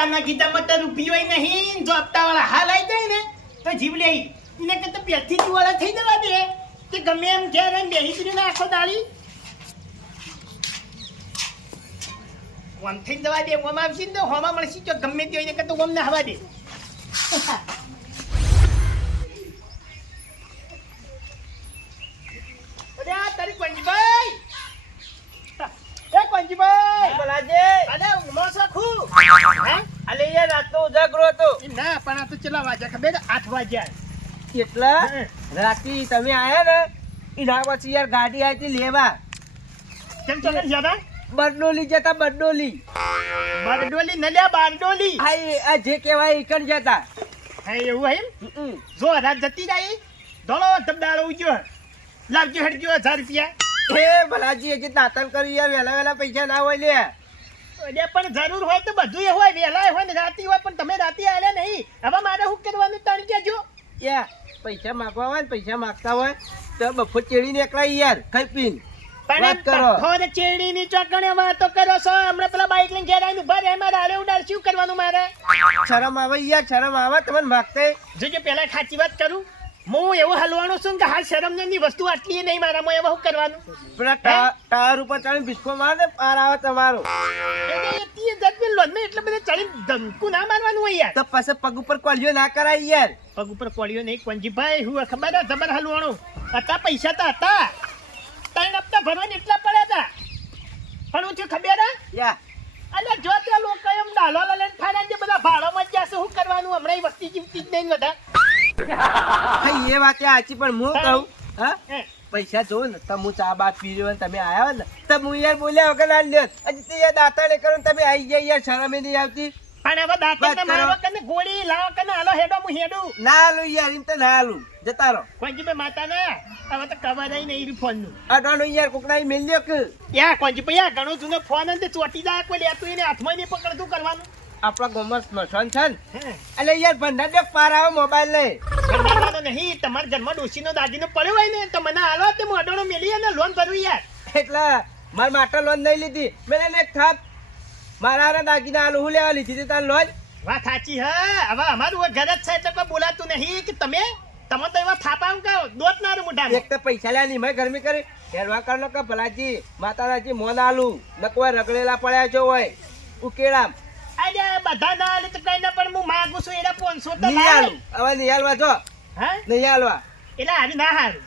તાના ગીતામાં તો રૂપિયો નહીં જો હપ્તાવાળા હાલ આવી જાય ને તો જીવ લે એને કરતા પેથી જ વાળા થઈ જવા દે કે ગમે એમ ઘેર બેહી કરીને આખો દાડી ઓમ થઈ જવા દે ઓમ આવશે ને તો હોમાં મળશે તો ગમે તે એને કરતા ઓમ ના હવા દે અરે આ તારી પંજભાઈ એ પંજભાઈ બલાજે અરે મોસો ખુ હે અલે યાર રાતનો ઉજાગરો હતો ના પણ આ તો ચલા વાગ્યા ખબર 8 વાગ્યા કેટલા રાતી તમે આયા ને એના પછી યાર ગાડી આવી હતી લેવા કેમ ચાલે જ્યાદા બરડોલી જતા બરડોલી બારડોલી ન લ્યા બારડોલી આ જે કહેવાય ઈકણ જતા હે એવું એમ જો રાત જતી જાય ધોળો તબડાળો ઉજ્યો લાવજો હેડજો 1000 રૂપિયા એ ભલાજી હજી દાતન કરી યાર વેલા વેલા પૈસા ના હોય લે અરે પણ જરૂર હોય તો બધું એ હોય વેલા હોય ને રાતી હોય પણ તમે રાતી આલ્યા નહીં હવે મારે શું કરવાનું તણ કેજો યા પૈસા માંગવા હોય ને પૈસા માંગતા હોય તો બફો ચેડી નીકળાય યાર ખાઈ પીને વાત કરો થોડે ચેડીની ચોકણે વાતો કરો છો હમણાં પેલા બાઈક લઈને ઘેર આવીને ઉભા રહે મારે આડે ઉડાડ શું કરવાનું મારે શરમ આવે યાર શરમ આવે તમને માગતે જો પેલા ખાચી વાત કરું હું એવું હલવાનો છું કે હાલ શરમની વસ્તુ આટલી નહીં મારામાં એવા શું કરવાનું પેલા ટાયર ઉપર ચડીને બિસ્કો માર ને પાર આવે તમારો એટલે બધે ચડી ધમકું ના મારવાનું હોય યાર તો પછી પગ ઉપર કોલિયો ના કરાય યાર પગ ઉપર પડ્યો નહીં કોંજીભાઈ હું ખબર હે જબર હલવાનો હતા પૈસા તો હતા 3 હપ્તા ભરવાને એટલા પડ્યા હતા પણ હું થયું ખબર હે યા અલ્યા જો ત્યાં લોકો એમ ડાલો લઈને ફાડ્યા ને બધા ભાડોમાં જ જશે શું કરવાનું હમણાં એ વસ્તી જીવતી જ નહીં બધા એ વાત સાચી પણ હું કહું હા હે પૈસા જો ને તમે હું ચા બાદ પી રહ્યો તમે આયા ને તો હું યાર બોલ્યા વગર ના લ્યો હજી તે યાર દાતાને કરો ને તમે આવી ગયા યાર શરમે નહીં આવતી પણ હવે દાંતને મારવા કને ગોળી લાવો કને હાલો હેડો હું હેડું ના આલું યાર એમ તો ના આલું જતા રહો કોંજીભાઈ માતા ને હવે તો કવર આઈ નહીં ફોન નું અટાણો યાર કોકડા મેલ લ્યો કે યા કોંજીભાઈ આ ઘણો જૂનો ફોન ને ચોટી જાય કોઈ લેતું એને હાથમાં નહીં પકડતું કરવાનું આપણા ગોમર સ્મશાન છે ને હે એટલે યાર ભંડાર દે પાર આવે મોબાઈલ લઈ ભરવાનો નહીં તમારા ઘરમાં ડોશીનો દાદીનો પડ્યો હોય ને તો મને હાલો તે હું અડોણો મેલી અને લોન ભરવી યાર એટલે મારા માટે લોન નહીં લીધી મેં એને એક થાપ મારા દાગીના આલુ હું લેવા લીધી તાર લોન વાત સાચી હે હવે અમારું ઘર જ છે એટલે કોઈ બોલાતું નહીં કે તમે તો એવા થાપા કે દોત ના રે મોઢા એક તો પૈસા લ્યા નહીં મેં ગરમી કરી હેરવા કર કે ભલાજી માતાજી મોન આલુ ન કોઈ રગડેલા પડ્યા છો હોય ઉકેડામ અરે બધા ના આલે તો કઈ ના પણ હું માંગુ છું એના 500 તો નહીં આલુ હવે નહીં હાલવા જો હે નહીં હાલવા એટલે હારી ના હારું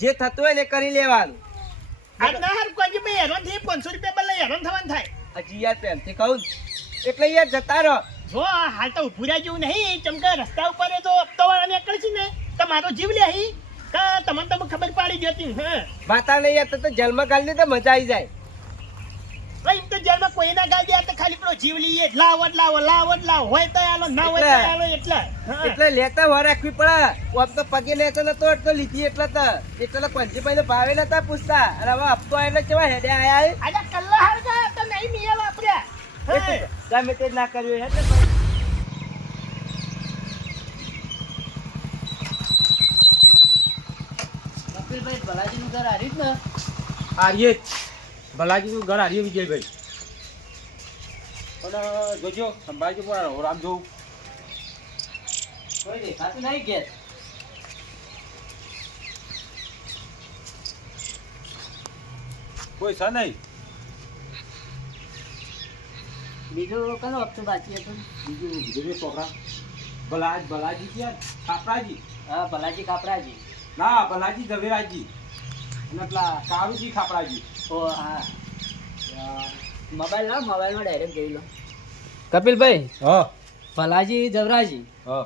જે થતું હોય ને કરી લેવાનું હાર ના હારું કોઈ ભાઈ હેરાન થઈ 500 રૂપિયા બદલે હેરાન થવાનું થાય હજી યાર પ્રેમથી કહું એટલે યાર જતા રહો જો હાલ તો ઉભુરા જેવું નહીં ચમકે રસ્તા ઉપર તો હપ્તો વાળા નીકળશે ને તો મારો જીવ લે તમને તો ખબર પાડી જતી હે માતા નહીં યાર તો જન્મ કાઢી તો મજા આવી જાય ભાઈ તો જેલમાં કોઈ ના ગાડી આ તો ખાલી પેલો જીવ લઈએ લાવો હોય તો આલો ના હોય તો આલો એટલે લેતા હો રાખવી પડે આપ તો પગે લેતો નતો એટલે લીધી એટલે પંજીભાઈ ને ભાવે નતા પૂછતા અને હવે હપ્તો એટલે કેવા હેડે આયા આજે કલ્લા હાર ગયા તો નહીં મિયા વાપર્યા ગમે તે ના કર્યું હે કપિલભાઈ ભલાજીનું ઘર હારી જ ને આર્ય ભલાજીનું ઘર આર્ય વિજયભાઈ પણ જોજો સંભાળજો પણ રામ જોઉં કોઈ દેખાતું નહીં ગેસ કોઈ છે નહીં બીજું કનો હપ્તો બાકી હતો બીજું વિજયભાઈ છોકરા ભલાજી ક્યાં કાપરાજી હા ભલાજી કાપરાજી ના ભલાજી ઝવેરાજી અને પેલા કારુજી ખાપરાજી ઓ હા મોબાઈલ લાવ મોબાઈલમાં ડાયરેક્ટ જોઈ લો કપિલભાઈ હા ભલાજી જવરાજી હા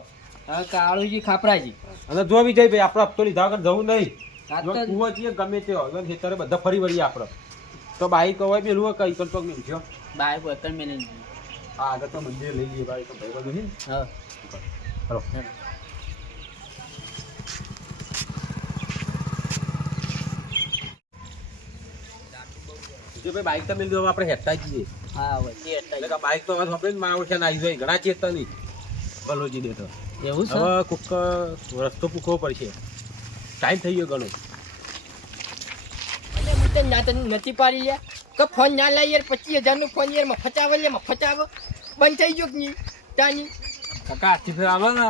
હા કાળુજી ખાપરાજી અને જો વિજયભાઈ આપણે હપ્તો લીધા વગર જવું નહીં હા જો તો કુવો છીએ ગમે તે હોય ખેતરે બધા ફરી વળીએ આપણે તો બાઈક હોય પેલું હોય કઈ કંટોક નહીં છે બાય બોતલ મેને હા આગળ તો મંદિર લઈ લઈએ બાઈક તો ભાઈ બધું નહીં હા હલો વિજયભાઈ બાઈક તો મિલ દો આપણે હેઠતા જઈએ હા વચ્ચે હતા એટલે બાઈક તો હવે આપણે મારા ઓછા ના આવી જાય ઘણા ચેતતા નહીં ભલોજી દે તો એવું છે હવે કોક રસ્તો પૂખવો પડશે ટાઈમ થઈ ગયો ઘણો એટલે તે ના તને નથી પાડી યાર કે ફોન ના લાય યાર 25,000 નો ફોન યાર મફત આવે બંધ થઈ ગયો કે નહીં તાની કાકા આટલી ફેર આવે ને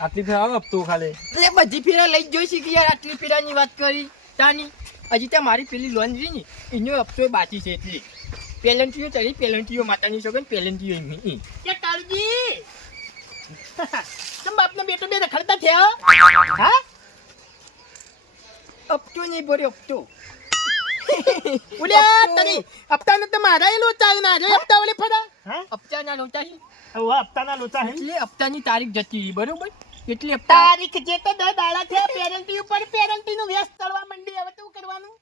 આટલી ફેર આવે હપ્તો ખાલી એટલે બધી ફેરા લઈ જ જોઈશી કે યાર આટલી ફેરાની વાત કરી તાની હજી ત્યાં મારી પેલી લોન રહી ને એનો હપ્તો બાકી છે એટલે પેલન્ટીઓ ચડી પેલન્ટીઓ માતાની સોગન પેલન્ટીઓ એમની કે કાળજી તમ બાપનો બેટો બે રખડતા થયા હા હપ્તો નહીં ભર્યો હપ્તો ઉલ્યા તરી હપ્તાનો તો મારા એ લોચા ના જો હપ્તા ઓલે ફરા હા હપ્તાના લોચા છે હવે હપ્તાના લોચા હે એટલે હપ્તાની તારીખ જતી રહી બરોબર એટલે હપ્તા તારીખ જે તો 10 દાડા થયા પેરેન્ટી ઉપર પેરેન્ટી નું વ્યસ્ત કરવા માંડી હવે તો કરવાનું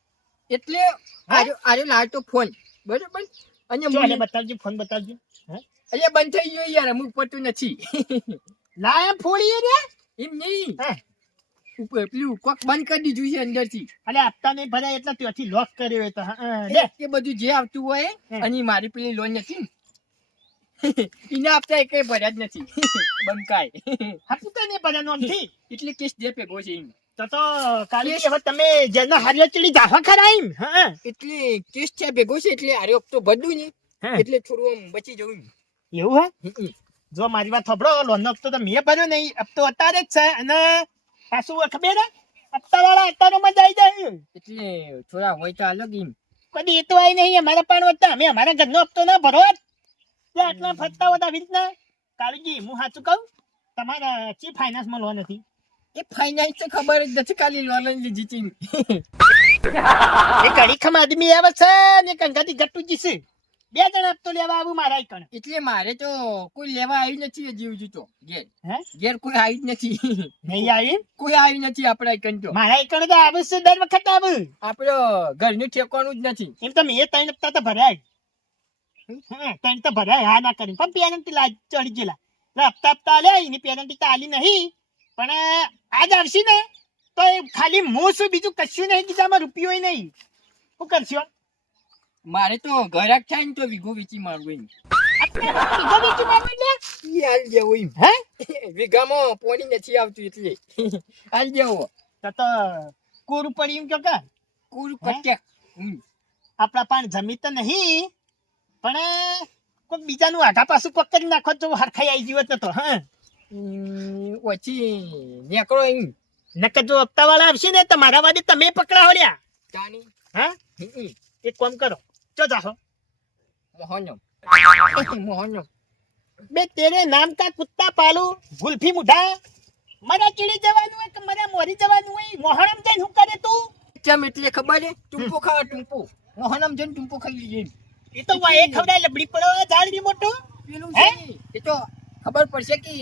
એટલે આર્યો લાવતો ફોન બરોબર અને ચાલે બતાવજો ફોન બતાવજો હા એટલે બંધ થઈ ગયો યાર અમુક પડતું નથી લાય ફોડીએ રે એમ નહીં હા ઉપર પેલું કોક બંધ કરી દીધું છે અંદરથી અલે હપ્તા નહીં ભરાય એટલે ત્યાંથી લોક કર્યો હોય તો હા લે એ બધું જે આવતું હોય અને મારી પેલી લોન નથી ને એના આપતા એકય ભર્યા જ નથી બંકાય હપ્તા નહીં ભર્યા નોમથી એટલે કેસ જે ભેગો છે એમ તો કાલે હવે તમે જેના હાર્યો ચડી જાવા ખરા એમ હા એટલે કેસ છે ભેગો છે એટલે આરે હપ્તો ભરદું ને હા. એટલે થોડું આમ બચી જવું એવું હે જો મારી વાત સાંભળો લોન નો હપ્તો તો મેં ભર્યો નહીં હપ્તો અત્યારે જ છે અને પાછું ખબર હે હપ્તા વાળા અત્યારમાં જ આવી જાય એટલે થોડા હોય તો અલગ એમ કદી એ તો આવી નહીં અમારા પણ વધતા અમે અમારા ઘરનો હપ્તો ના ભરો જ આટલા ફરતા હોત આવી રીતના કાળજી હું સાચું કહું તમારા ચી ફાઇનાન્સમાં લોન હતી એ ફાઇનાન્સ તો ખબર જ નથી ખાલી લોન લીધી છે એ કડીખમ આદમી આવે છે ને કંગાથી ગટ્ટુજી છે બે જણા હપ્તો લેવા આવું મારા કણ એટલે મારે તો કોઈ લેવા આવ્યું નથી હજી હજુ તો ઘેર હે ઘેર કોઈ આવ્યું જ નથી નહીં આવી કોઈ આવ્યું નથી આપણા કણ તો મારા કણ તો આવે છે દર વખત આવે આપડો ઘરનું ઠેકવાનું જ નથી એમ તો મેં 3 હપ્તા તો ભરાય હા 3 તો ભરાય હા ના કરી પણ પેરેન્ટી લાજ ચડી ગયેલા હપ્તા હપ્તા લે એની પેરેન્ટી તો આલી નહીં પણ આજ આવશે ને તો એ ખાલી હું શું બીજું કશું નહીં કીધામાં રૂપિયો નહીં શું કરશો મારે તો ઘરાક થાય ને તો વીઘો વેચી મારવું એમ બીજો બીજું મારવું લે ઈ હાલ દેવો એમ હે વીઘામાં પાણી નથી આવતું એટલે હાલ દેવો તો કોરું પડ્યું કે કા કુર કટ્યા આપણા પણ જમી તો નહીં પણ કોઈ બીજાનું આઘા પાછું કોક કરી નાખો તો હરખાઈ આવી જીવત તો હા પછી નીકળો એમ નકર જો હપ્તા વાળા આવશે ને તો મારા વાદે તમે પકડાવો લ્યા તાની હા એક કામ કરો ચો જાહો મોહનો બે તેરે નામ કા કુત્તા પાલું ગુલ્ફી મુઢા મારા ચીડી જવાનું હોય કે મારા મોરી જવાનું હોય મોહણમ જઈને હું કરે તું ચમ એટલે ખબર છે ટૂંપો ખાવા ટૂંપો મોહનમ જઈને ટૂંપો ખાઈ લઈએ એ તો વાય ખવડાય લબડી પડો ઝાડ ની મોટું પેલું છે એ તો ખબર પડશે કે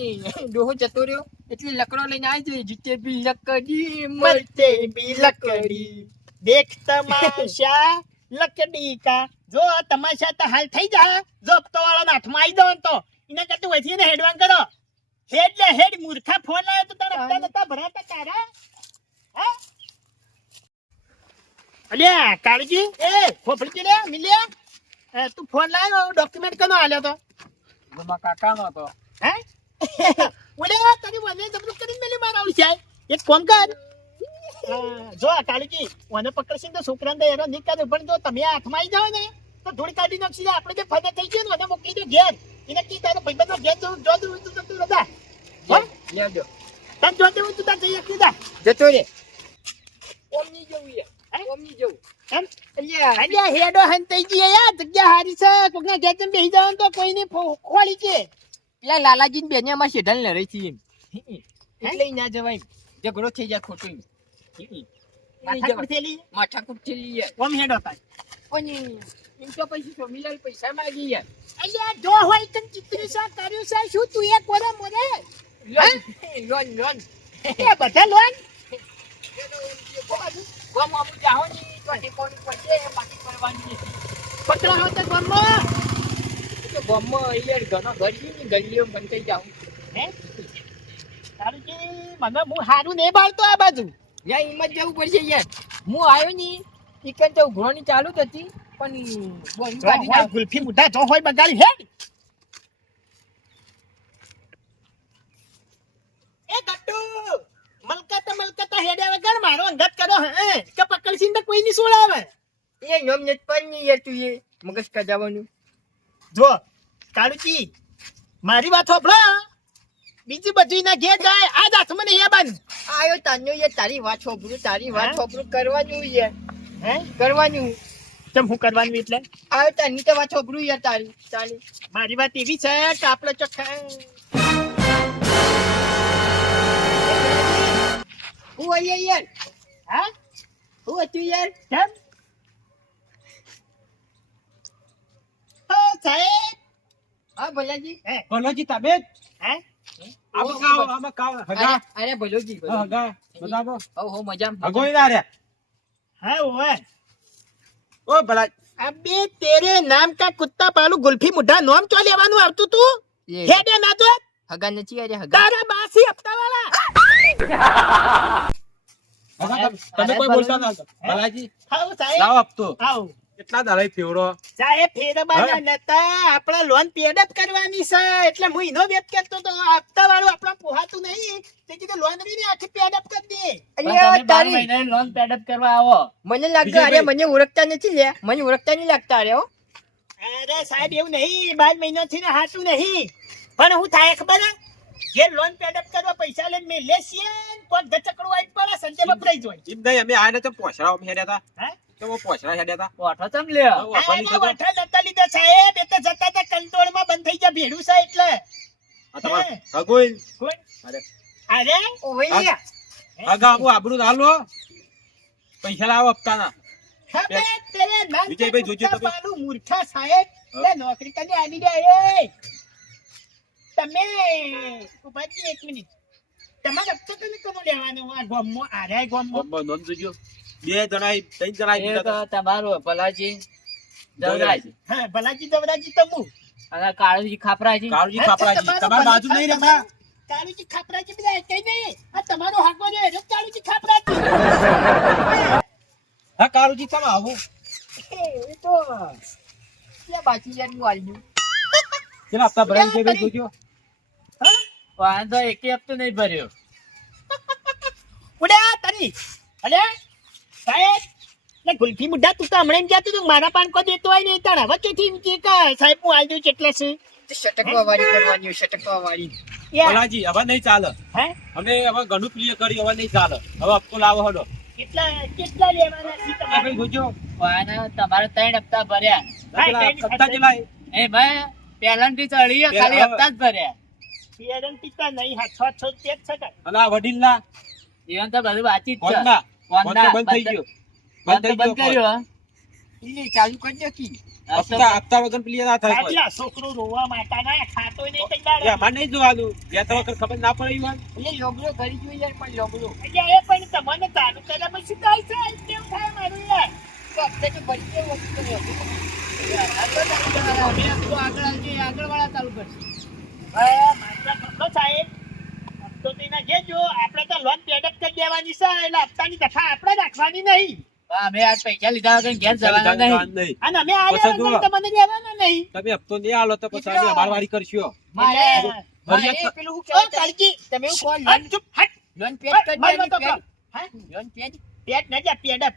ડોહો જતો રહ્યો એટલે લકડો લઈને આવી જાય જીતે બી લકડી મરતે બી લકડી દેખ તમાશા લકડી કા જો તમાશા તો હાલ થઈ જા જો હપ્તો વાળો હાથમાં આવી દો તો એના કરતું વધી ને હેડવાન કરો હેડ લે હેડ મૂર્ખા ફોન લાવ્યો તો તારા હપ્તા નતા ભરાતા તારા હા અલ્યા કાળજી એ ખોફડી લે મિલ્યા તું ફોન લાવ્યો ડોક્યુમેન્ટ કનો આલ્યો તો મારા કાકાનો હતો હે ઓલે તારી મને જબરું કરીને મેલી મારાવ છે એક કામ કર જો આ કાળજી ઓને પકડશે તો છોકરાને એનો નિકાલ પણ જો તમે હાથમાં આવી જાવ ને તો ધૂળ કાઢી નાખશે આપણે જે ફાયદા થઈ ગયો ને ઓને મોકલી દો ઘેર એને કી તારો ભાઈબંધનો ઘેર જો દઉં તું તો રદા લેજો તમ જો દઉં તું તા જઈ એકલી દા જતો રે ઓમની જવું યાર ઓમની જવું એમ અલ્યા અલ્યા હેડો હન થઈ ગઈ યાર જગ્યા હારી છે કોકના ઘેર જમ બેહી જાવ તો કોઈને ખોળી છે પેલા લાલાજી ને બેને માં શેઢલ લડે છે એમ એટલે ના જવાય ઝઘડો થઈ જાય ખોટો માથાકૂટ થયેલી યાર ઓમ હેડો થાય અને એમ તો પછી સોમીલાલ પૈસા માંગી યાર અલ્યા જો હોય તન ચિત્રી સા કર્યું છે શું તું એક કોરે મોરે લોન લોન એ બધા લોન ગમ આમુ જાઓ ની તો ટેકોની પડશે બાકી કરવાની પકડા હોત ગમો તો ગમ યાર ઘણો ગરી ની ગલીઓ બંધ થઈ જાવ હે તારું કે મને હું હારું નહીં બાળતો આ બાજુ યા હિંમત જવું પડશે યાર હું આવ્યો ની ઈકન તો ઘોણી ચાલુ જ હતી પણ બોલી કાઢી નાખ ગુલ્ફી મુઢા જો હોય બગાડી હેડ એ ગટ્ટુ મલકતા હેડ્યા વગર મારો અંગત કરો હે કે પકડસીન તો કોઈ ની સોળાવે એ નોમ ને પણ નહીં યાર તું એ મગજ કજાવાનું. જો કાળુજી મારી વાત હોભળો, બીજી બધી ના ઘેર જાય આજ હાથમાં નહીં બંધ. આયો તાન્યો યાર તારી વાત છોપરું હા? કરવાનું યાર હે કરવાનું. કેમ હું કરવાનું એટલે આયો તારની તો વાત છોપરું યાર તારી. મારી વાત એવી છે કે આપણે ચોખ્ખા હું અહીંયા યાર હા હું હતું યાર. કેમ ઓ સાહેબ હા ભલાજી. ભલોજી તમે જ? હે આમાં કાવ, આમાં કાવ. હગા. અરે ભલોજી હા, હગા. બતાવો. હો મજામાં. હગોઈ ના રહ્યા. હા ઓએ ઓ ભલા. અબે તેરે નામ કા કુત્તા પાલુ ગુલ્ફી મુઢા નોમ ચો લેવાનું આવતું તું હેડે ના તો હગા નથી અરે હગા. તારા બાસી હપ્તા વાળા હગા, તમે કોઈ બોલતા ના હતા. ભલાજી હાઉ સાહેબ લાવો આપતો. હાઉ કેટલા દાડા ફેવડો. સાહેબ ફેરબાના નતા આપણા લોન પેડ જ કરવાની છે એટલે હું ઈનો વેત કરતો તો હપ્તા વાળું આપણા પોહાતું નહીં તે કીધું લોન ની આખી પેડ અપ કરી દે. અરે તારી લોન પેડઅપ કરવા આવો. મને લાગે અરે મને ઓળખતા નથી લે, મને ઓળખતા નહીં લાગતા અરે હો. અરે સાહેબ એવું નહીં 12 મહિનાથી ને હાટું નહીં પણ હું થાય ખબર હે? જે લોન પેડ અપ કરવા પૈસા લઈને મેં લેસીએ કોક ધચકડો આવી પડે સંજય બપરાઈ જોઈ એમ નહીં, અમે આને તો પોછડા હેડ્યા હતા. હે તો હું પોછડા હેડ્યા હતા. ઓઠો ચમ લ્યો. આના વાઠા નતા લીધા સાહેબ એ તો જતા તા કંટ્રોલમાં બંધ થઈ ગયા ભેડું છે એટલે આ તમારે હગોઈ. કોણ અરે અરે ઓય યાર. હગા હું આબરૂ હાલો. પૈસા લાવો હપ્તાના. હવે તેરે નામ વિજયભાઈ જોજો તમે. પાલું મૂર્ખા સાહેબ તે નોકરી કરી આવી જાય એ તમે ઉભા રહી એક મિનિટ તમારે હપ્તો તમે કોનો લેવાનો આ ગામમાં આર્યા ગામમાં બોમ્બો નોંધ જોજો. 2 જણા 3 જણા એક દીધા હતા. તમારું ભલાજી જવરાજ હા ભલાજી દવરાજી તમુ અને કાળુજી ખાપરાજી. કાળુજી ખાપરાજી તમારા બાજુ નહીં રહેતા. કાળુજી ખાપરાજી બધા કઈ નહીં આ તમારો હાકો ને એ કાળુજી ખાપરાજી હા કાળુજી તમે આવું. એ તો લે બાકી યાર હું આલ્યું. કેટલા હપ્તા ભરાઈ છે ભાઈ જોજો. વાંધો એકે હપ્તો નહીં ભર્યો. ઉડ્યા તારી અલે સાહેબ લે ગુલ્ફી મુઢા તું તો હમણાં એમ કહેતું તું મારા પાન કો દેતો હોય ને તારા હવે કેથી એમ કે સાહેબ હું આલ દઉં કેટલા છે તે સટકવા વાળી કરવાની સટકવા વાળી. યાર ભલાજી હવે નહીં ચાલે. હે અમે હવે ઘણું ક્લિયર કરી હવે નહીં ચાલે. હવે હપ્તો લાવો હડો. કેટલા લેવાના છે આ તમારે ભાઈ જોજો. વાના તમારે 3 હપ્તા ભર્યા. હા, હપ્તા ચલાય. એ ભાઈ પેલનથી ચડી ખાલી હપ્તા જ ભર્યા. પેરેન્ટી તો નહીં હા છ છ તે જ છે કાંઈ. અને આ વડીલના ઈવન તો બધું વાંચી જ છે. ફોનના ફોનના બંધ થઈ ગયો. બંધ કર્યો. ઈ ચાલુ કરી દો કી. હપ્તા વગર ક્લિયર ના થાય કોઈ. સાહેબ, આ છોકરો રોવા માંગતા ના ખાતોય નહીં કઈ એ દાડે. અમારે નહીં જોવાનું. બે ત્રણ વખત ખબર ના પડે ઈવન. એટલે લોબલો કરી જો યાર પણ લોબલો. એટલે એ પણ તમને ચાલુ કર્યા પછી શું થાય છે કેવું થાય મારું યાર તો આપણે તો બળી ગયો વસ્તુ કર્યો. આગળવાળા ચાલુ કરશે. હવે માત્ર ખબર સાહેબ હપ્તો તો એના ઘેરજો. આપણે તો લોન પેડ અપ કરી દેવાની છે એટલે હપ્તાની દફા આપણે રાખવાની નહીં અમે આજ પૈસા લીધા વગર ઘેર જવાના નહીં. નહીં. અને અમે આ પછી લેવાના તમને લેવાના નહીં. તમે હપ્તો નહીં આલો તો પછી અમે અમારી વારી કરશું. મારે મારે પેલું શું ઓ કહેવાય? કાળજી, તમે શું કહો? હટ, ચૂપ, હટ. લોન પેડ કરી મારી દેવાની વાત પેડ. હા? લોન પેડ પેડ ન લ્યા, પેડ અપ.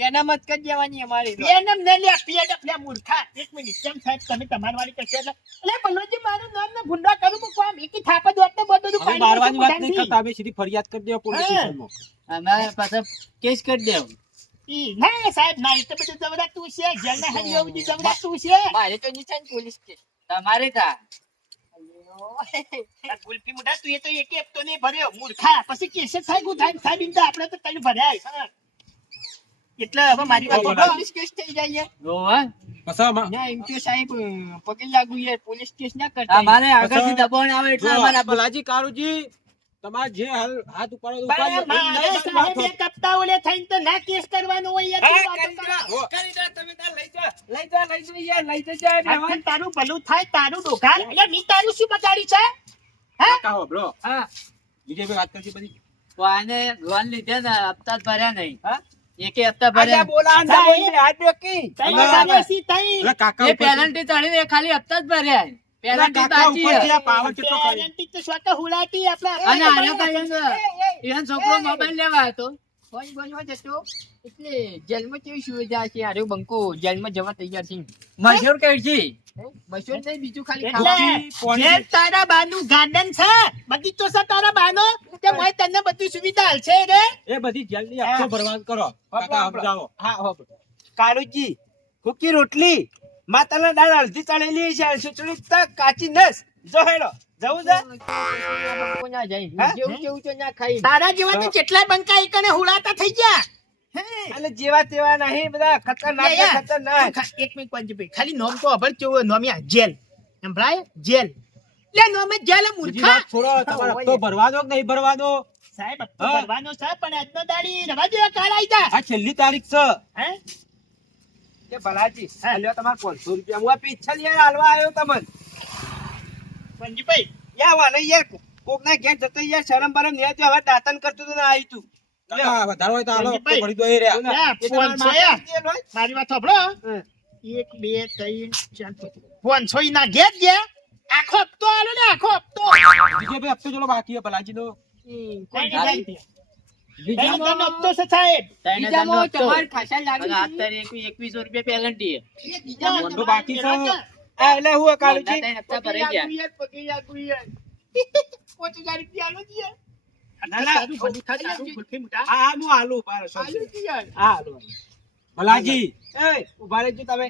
પેના મત કરી દેવાની અમારી લોન. પેડ ન લ્યા, પેડ અપ લ્યા, મૂર્ખા. એક મિનિટ, કેમ સાહેબ તમે તમારી વાળી કરશો એટલે અલે ભલોજી મારું નામ ને ભૂંડા કરું હું કોમ એકી થાપ જ વાત ને બધું અમે પાણી મારવાની વાત નહીં મૂકું કરતા. અમે સીધી ફરિયાદ કરી દેવા પોલીસ હા. સ્ટેશનમાં. અમે પાછા કેસ કરી દેવું. ઈ, ના સાહેબ ના એ તો બધું જવરાતું છે જેલના હારી એવું બધું જવરાતું છે મારે તો નિશાન પોલીસ કેસ. તમારે કા આ ગુલ્ફી મુઢા તું એ તો એકે હપ્તો નહીં ભર્યો મૂર્ખા પછી કેસે થાય ગયું થાય સાહેબ એમ તો આપણે તો કઈ ભર્યા છે. એટલે હવે મારી વાત બરાબર. સાંભળો. પોલીસ કેસ થઈ જાય યાર. રોવા પછી આમાં ના એમ તો સાહેબ પગે લાગુ યાર પોલીસ કેસ ના કરતા. અમારે આગળથી દબાણ આવે એટલે જો, અમારા ભલાજી કાળુજી તમારે જે હાલ હાથ ઉપાડો તો પણ ઉપાડજો. મારે નહીં, નહીં, સાહેબ નહીં, એક હપ્તા ઓલે થઈને તો ના કેસ કરવાનો હોય યાર તું વાતો કરો. હો. આખરે તારું ભલું થાય તારું ડોકા એટલે મી તારું શું બગાડ્યું છે કાકા હોભળો. હા વિજયભાઈ વાત કરજો બધી. તો આને લોન લીધે ને હપ્તા જ ભર્યા નહીં. એકે હપ્તા અલ્યા ભર્યા બોલા ના, ના એ- બોલી હાથ ડોકી. તઈ ના, બગાડ્યો છે, તઈ. એટલે કાકા એ ઉપર પેનલ્ટી ચડીને ખાલી હપ્તા જ ભર્યા. પેનલ્ટી કાકા બાકી ઉપર છે. છે. પાવર કેટલો કરી? પેરેન્ટિંગ તો સ્વતઃ હુલાટી આપણે અને આને કઈ એને છોકરો મોબાઈલ લેવા હતો ફોન બનવા જતો એટલે જેલમાં કેવી સુવિધા છે આરે બંકો જેલમાં જવા તૈયાર છે મશહૂર કેવી છે બસો નહીં બીજું ખાલી એટલે ખાવા. જે તારા બાનું ગાર્ડન છે બગીચો છે તારા બાનો તે મોય તને બધી સુવિધા હાલશે રે. એ બધી જેલની હપ્તો ભરવાનું કરો કાકા સમજાવો. હા હોપ કાળુજી હુકી રોટલી માતાના દાળ અડધી ચડેલી છે સુચડી તક કાચી નસ જો હેડો જવું છે બંકો ના જાય હા? જેવું કેવું તો ના ખાઈ તારા જેવા તો કેટલાય બંકા ઈ કને હુડાતા થઈ ગયા. હે અને જેવા તેવા નહીં બધા ખતરનાક યા, યા. ખતરનાક એક મિનિટ પંજુભાઈ ખાલી નોમ તો અભર કેવો નોમિયા જેલ સંભળાય જેલ લે નોમે જેલ બીજી મૂર્ખા. વાત છોડો તમારે હપ્તો ભરવાનો કે નહીં ભરવાનો સાહેબ હપ્તો હા. ભરવાનો છે પણ આજનો દાડી રવા દે કાલ આઈ જા. આ છેલ્લી તારીખ છે હે કે ભલાજી લ્યો તમાર 500 રૂપિયા હું આ પીછલ યાર હાલવા આવ્યો તમને પંજુભાઈ યા વાને યાર કોકના ઘેર જતો યાર શરમ બરમ નહીં આવતી, હવે દાતન કરતું તો ના આવી તું કાકા વધારે હોય તો હાલો હપ્તો ભાઈ. ભરી દો એ રહ્યા યા, એ ફોન તમારા છે યા. માટે તેલ હોય? મારી વાત સાંભળો હમ. 1 2 3 4 500 ઈ ના ઘેર ગયા આખો હપ્તો આલો ને આખો હપ્તો બીજો ભાઈ હપ્તો ચલો બાકી છે ભલાજીનો. બીજાનો હપ્તો છે સાહેબ. બીજામાં તમારે ખાસા લાગે અને છે. અત્યારે 2100 રૂપિયા પેનલ્ટી મોંઢું બાકી છે. આ એટલે હું કાળુજી હપ્તા ભરાઈ ગયા ના, ના. હા હા હું હાલું બાર હા હાલું ભલાજી એ ઉભા રહેજો તમે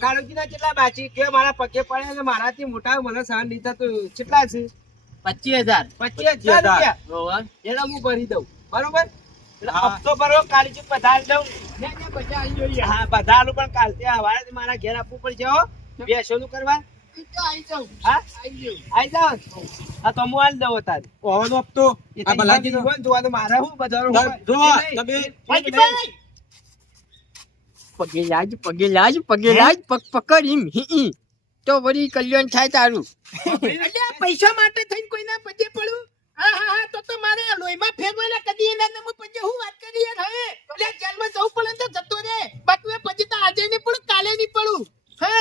કાળુજી ના કેટલા બાકી કે મારા પગે પડે ને મારાથી મોટા મને સહન નહીં થતું કેટલા છે 25000 25,000 રૂપિયા હોવા. એના હું ભરી દઉં બરોબર એટલે હા. હપ્તો ભરો કાળજી પધારી દઉં હા પધારું પણ કાલથી હવારે મારા ઘેર આપવું પડશે હો બેસોનું કરવા હા આઈ જાઓ હા તો હું આલી દઉં તારે ઓવાનો હપ્તો એ આ તો ભલાજી ઈવન જોવાનું મારે હું બધાનું જો તમે પંજુભાઈ, પગે લાજ પગ પકડ ઈમ હી તો વળી કલ્યાણ થાય તારું અલ્યા પૈસા માટે થઈને કોઈના પજે પડું હા હા હા તો મારે આ લોહીમાં ફેરવેલા કદી એના નામે પજે હું વાત કરી યાર હવે અલ્યા જેલમાં જવું પડે ને તો જતો રે બાકી એ પજે તો આજે નહીં પડું કાલે નહીં પડું હે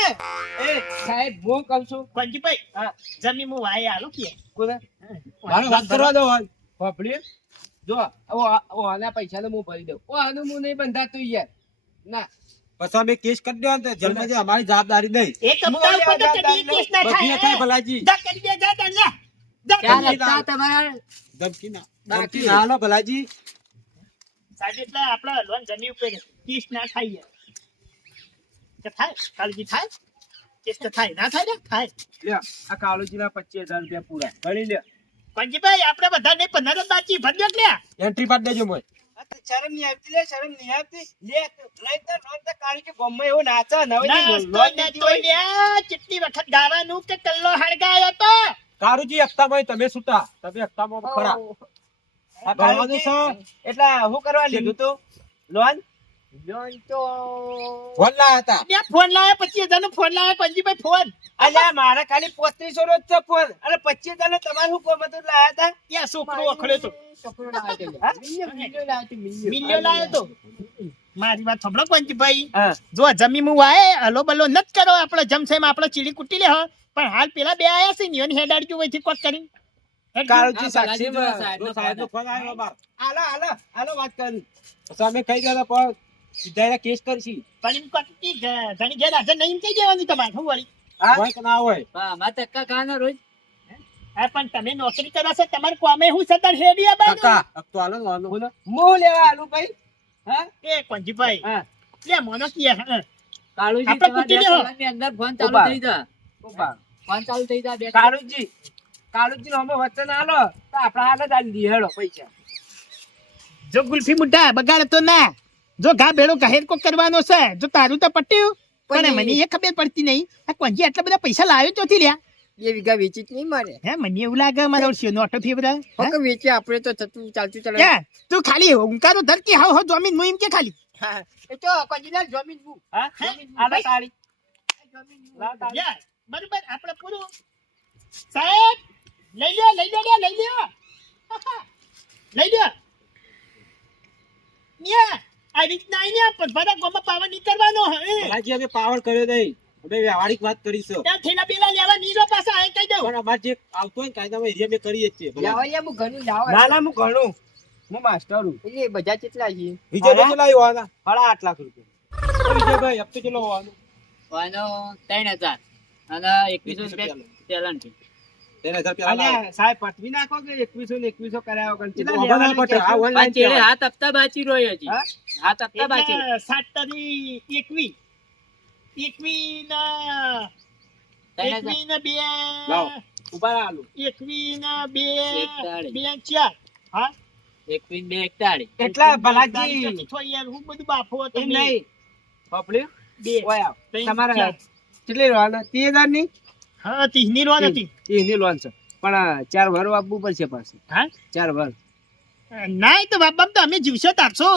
એ સાહેબ હું કહું છું પંજુભાઈ હા જમી હું વાય આલો કે કોને મારો વાત કરવા દો હાલ. વાપર્યું જો આના પૈસા હું ભરી દઉં આનું હું નહીં બંધાતું યાર ના પછી અમે કેસ કરી દો ને જેલમાં જે અમારી જવાબદારી નહીં એક હપ્તા ઉપર તો કદી કેસ ના બધી થાય થાય હે. ભલાજી જા કરી દે જા તણ જા જા ચાર કરી દે. હપ્તા તમારા ધમકી ના બાકી. ધમકી ના હાલો ભલાજી સાહેબ એટલે આપણા લોન જમી ઉપર કેસ ના થાય યાર કે થાય કાળજી થાય કેસ તો થાય ના થાય ને થાય લ્યો આ કાળુજીના 25,000 રૂપિયા પૂરા ભરી લ્યો પંજુભાઈ આપણે બધા ને 15 બાકી ભરજો કે એન્ટ્રી પાડ દેજો મોય આ તો શરમ નહીં આવતી લે શરમ નહીં આવતી લે લઈ તો લોન તો કાળુજી ગમે એવો નાચે નવે ના લોન તો લીધી તો હોય. લ્યા કેટલી વખત ગાવાનું કે કલ્લો હળગાયો તો કારુજી હપ્તામાં તમે છૂટા તમે હપ્તામાં ખરા આ ભરવાનું કાળુજી, છે એટલે હું કરવા લીધું તું લોન લોન તો વલ્લા હતા બે ફોન લાવ્યા 25,000 નો ફોન લાવ્યા પંજીભાઈ ફોન અલ્યા મારા ખાલી 3500 નો જ છે ફોન અને 25,000 નો તમારે શું કોમ હતું લાયા હતા યા છોકરો અખડ્યો તો છોકરો લાવ્યો તો. હા? મિલિયન લાવ્યો તો, મિલિયન. મિલ્યો લાવ્યો તો મારી વાત સાંભળો પંજીભાઈ હા જો જમી હું વાય હલો બલો નત કરો આપણો જમસેમ આપણો ચીલી કુટી લે હો પણ હાલ પેલા બે આયા છે ને એને હેડાડજો વઈથી કોક કરી કાળુજી આ સાક્ષી ભલાજી જોડે સાહેબનો ફોન આવ્યો બાર હાલો હાલો હાલો વાત કરી પછી અમે કહી ગયા પણ સીધા કેસ કરશી પણ એમ કોક કી ઘણી ઘેર હાજર નહીં કહી દેવાનું તમારે શું વળી હા હોય કે ના હોય હા, અમારે ધક્કા ખાવાના રોજ હા પણ તમે નોકરી કરો છો તમારે કોમે હું સદર હેડી આબાનું કાકા હપ્તો હાલો ને હાલો. હું લેવા આલુ ભાઈ હા એ પંજીભાઈ હા લે મોનો કી હા કાળુજી આપણે તમારા પૂછી લ્યો. 10 કલાકની અંદર ફોન ચાલુ ઉભા. થઈ જા ઉભા ફોન ચાલુ થઈ જા 2 કલાક. કાળુજી નો અમે વચન આલો તો આપડા હાલ જ આલી દઈએ હેડો પૈસા જો ગુલ્ફી મુઢા બગાડ તો ના જો ઘા બેડો ગહેર કો કરવાનો છે જો તારું તો પટ્યું પણ મને એ ખબર પડતી નહીં આ કોંજી આટલા બધા પૈસા લાવ્યો ચોથી લ્યા એ વીઘા વેચી જ નહીં મારે હે મને એવું લાગે મારો શિયો ઓટો ફેવરા ફક્ત વેચી આપણે તો થતું ચાલતું ચાલે ક્યાં તું ખાલી હુંકારો ધરતી હાવ હો જમીન મુઈમ કે ખાલી હા એ તો કંજીલાલ જમીન બુ હા આલા તાળી લાવ તાળી યા બરોબર આપણે પૂરું સાહેબ લઈ લ્યો લઈ લ્યો લઈ લ્યો લઈ લ્યો ન્યા આ રીતના આઈને પણ બધા ગોમાં પાવર નહીં કરવાનો હે ભલાજી અમે પાવર કર્યો નહીં અમે વ્યવહારિક વાત કરીશું ત્યાં થેલા પેલા લેવા નીરો પાછા આય કહી દઉં પણ અમારે જે આવતો હોય ને કાયદામાં એરિયા અમે કરીએ જ છીએ ભલાજી. લાવૈયા બુ ઘણું લાવ ના ના હું ઘણું હું માસ્ટર છું એટલે બધા કેટલા છે વિજયભાઈ કેટલા આવ્યા હતા? 8.5 લાખ રૂપિયા તો વિજયભાઈ હપ્તો કેટલો હોવાનો? વાનો 3000 અને 21 પેલન્ટ 3000 પેલા લાવો. અલ્યા સાહેબ પટવી નાખો કે 21 ને 21 કરાયો કણ કેટલા તો લેવાના પટે, આ કહેશો? online ચેડે 7 હપ્તા બાકી રહ્યો હજી હા? 7 હપ્તા બાકી રહ્યો. એટલે 7 તારી 21 ના 3000 21 ના બે લાવો. ઉભા રહો આલુ. 21 ના બે એકતાળી. બે 4 હા 21 41 એટલા દાડી ભલાજી કાઢી છો યાર હું બધું બાફો એમ તમે નહીં પપડ્યું બે ઓય આવ. ત્રણ, તમારા ચાર. કેટલી લોન 30,000 ની હા 30 ની લોન હતી એની લોન છે પણ 4 વર આપવું પડશે પાછું હા 4 વર ના તો બાપ બાપ તો અમે જીવશો તારસો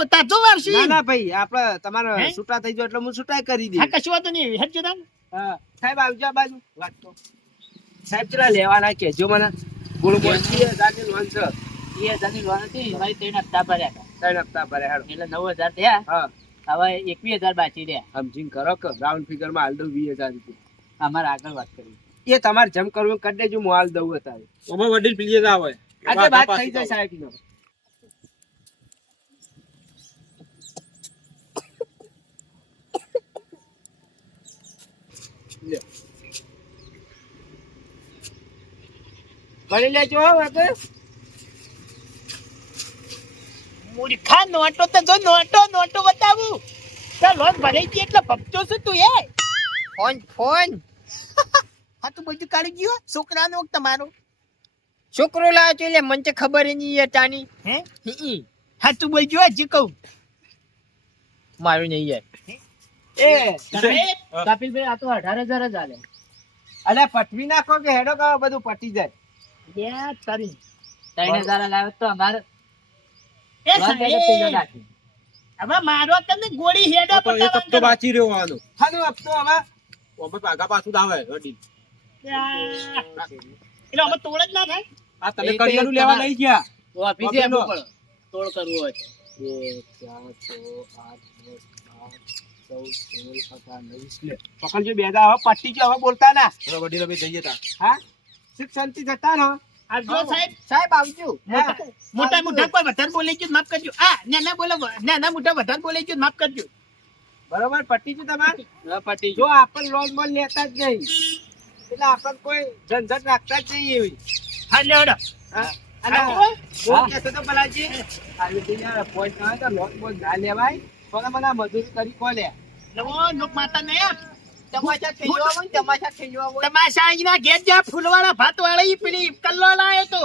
વારસી ના ના ભાઈ આપણે તમારે હે? છૂટા થઈ જાવ એટલે હું છૂટાઈ કરી હા દઈ કશું વાતો નહીં હેડ જતા હા સાહેબ આવજો આ બાજુ વાત તો સાહેબ કેટલા લેવાના કહેજો મને બોલો બોલ 30,000 ની લોન છે 3000 ની લોન હતી એમાં 3 હપ્તા ભર્યા હતા 3 હપ્તા ભરે હાડો એટલે 9000 થયા. હા હવે 21000 બાકી રહ્યા. સમજીને કરો કે રાઉન્ડ ફિગર માં હાલ દઉં 20,000 રૂપિયા અમારે આગળ વાત કરી. એ તમારે જેમ કરવું એમ કરી દેજો હું હાલ દઉં અત્યારે અમે વડીલ પીલીએ જ આવે. આજે વાત પાછું થઈ જાય તો. સાહેબ નો કરી લેજો હો વાગે મૂર્ખા નોટો તો જો નોટો બતાવું તે લોન ભરાઈ ગઈ એટલે ભપતો છું તું એ ફોન હા તું બધું કાઢી ગયો છોકરાનો વખત તમારો છોકરો લાવ્યો છે એટલે મને તો ખબર ય નહીં તાની હે હી હા તું બોલજો હજી કહું મારું નહીં યાર એ સાહેબ, કપિલભાઈ આ તો 18000 જ આલે. અલ્યા પટવી નાખો કે હેડો કરો બધું પટી જાય યાર તારી 3000 લાવે તો અમારે એ લોન પેલે પેલો સાહેબ નાખી. હવે મારો તને ગોળી હેડા તો એક હપ્તો બાકી રહ્યો હોવાનો. હાલો હપ્તો હવે અમે આગા પાછું જ આવે વડીલ. એટલે અમે તોડ જ ના થાય આ તમે એ તો કરિયાણું એક લેવા તમારે- લઈ ગયા. ઓફિસે બાપરેનો. આપવું પડે. તોડ કરવું હોય તો. 2 4 6 8 9 10 11 12 13 14 15 16 17 18 19 લે પકડજો બે દા હવે પટી ગયો હવે બોલતા ના હવે વડીલ અમે જઈએ તા. હા શિક્ષણથી જતા રહો આવજો સાહેબ સાહેબ આવજો હા. મોટા મોટા કોઈ વધારે બોલે ગયું માફ કરજો આ નાના બોલે નાના મોટા વધારે બોલે ગયું માફ કરજો બરોબર પટી ગયું તમારે હવે પટી જો આપણ લોન બોન લેતા જ નહીં એટલે આપણ કોઈ ઝંઝટ રાખતા જ નહીં એવી હા લેવડો હા અને હા. હું કહેતો તો ભલાજી આવી રીતે યાર પોઈન્ટ ના હોય તો લોન બોન ના લેવાય તો મને મજૂરી કરી કોલે નવો લોક માતા ને આપ તમાશા થઈ જવા હોય ને, તમાશા થઈ જવા હોય તમાશા અહીંના ઘેર જ્યાં ફૂલવાળા ભાત વાળી ઈ પેલી કલ્લો લાયો તો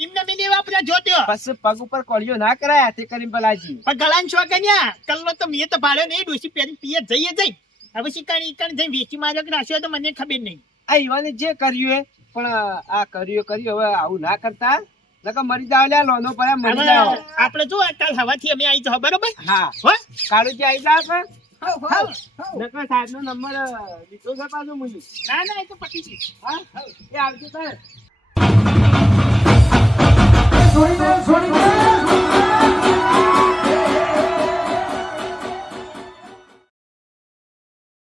એમને મિની વાપરા જોત્યો પછી પગ ઉપર કોળિયો ના કરાય તે કરીને ભલાજી પણ ગળાન છો કન્યા કલ્લો તો મેં તો ભાડ્યો નહીં ડોસી પેરી પીએ જઈએ જઈ હવે શિકાણી ઈકાણી જઈ વેચી માર્યો કે નાખ્યો તો મને ખબર નહીં આ ઈવાને જે કર્યું એ પણ આ કર્યું હવે આવું ના કરતા નકર મરી જાવ લ્યા લોનો પર મરી જાવ હવે આપણે જો કાલ હવાથી અમે આવી જાવ બરોબર હા હો કાળુજી આવી જાવ કે હાવ. નકર સાહેબ નો નંબર લીધો છે પાછો મુઈ ના ના એ તો પતી ગયું હા એ આવજો તારે છોડી દે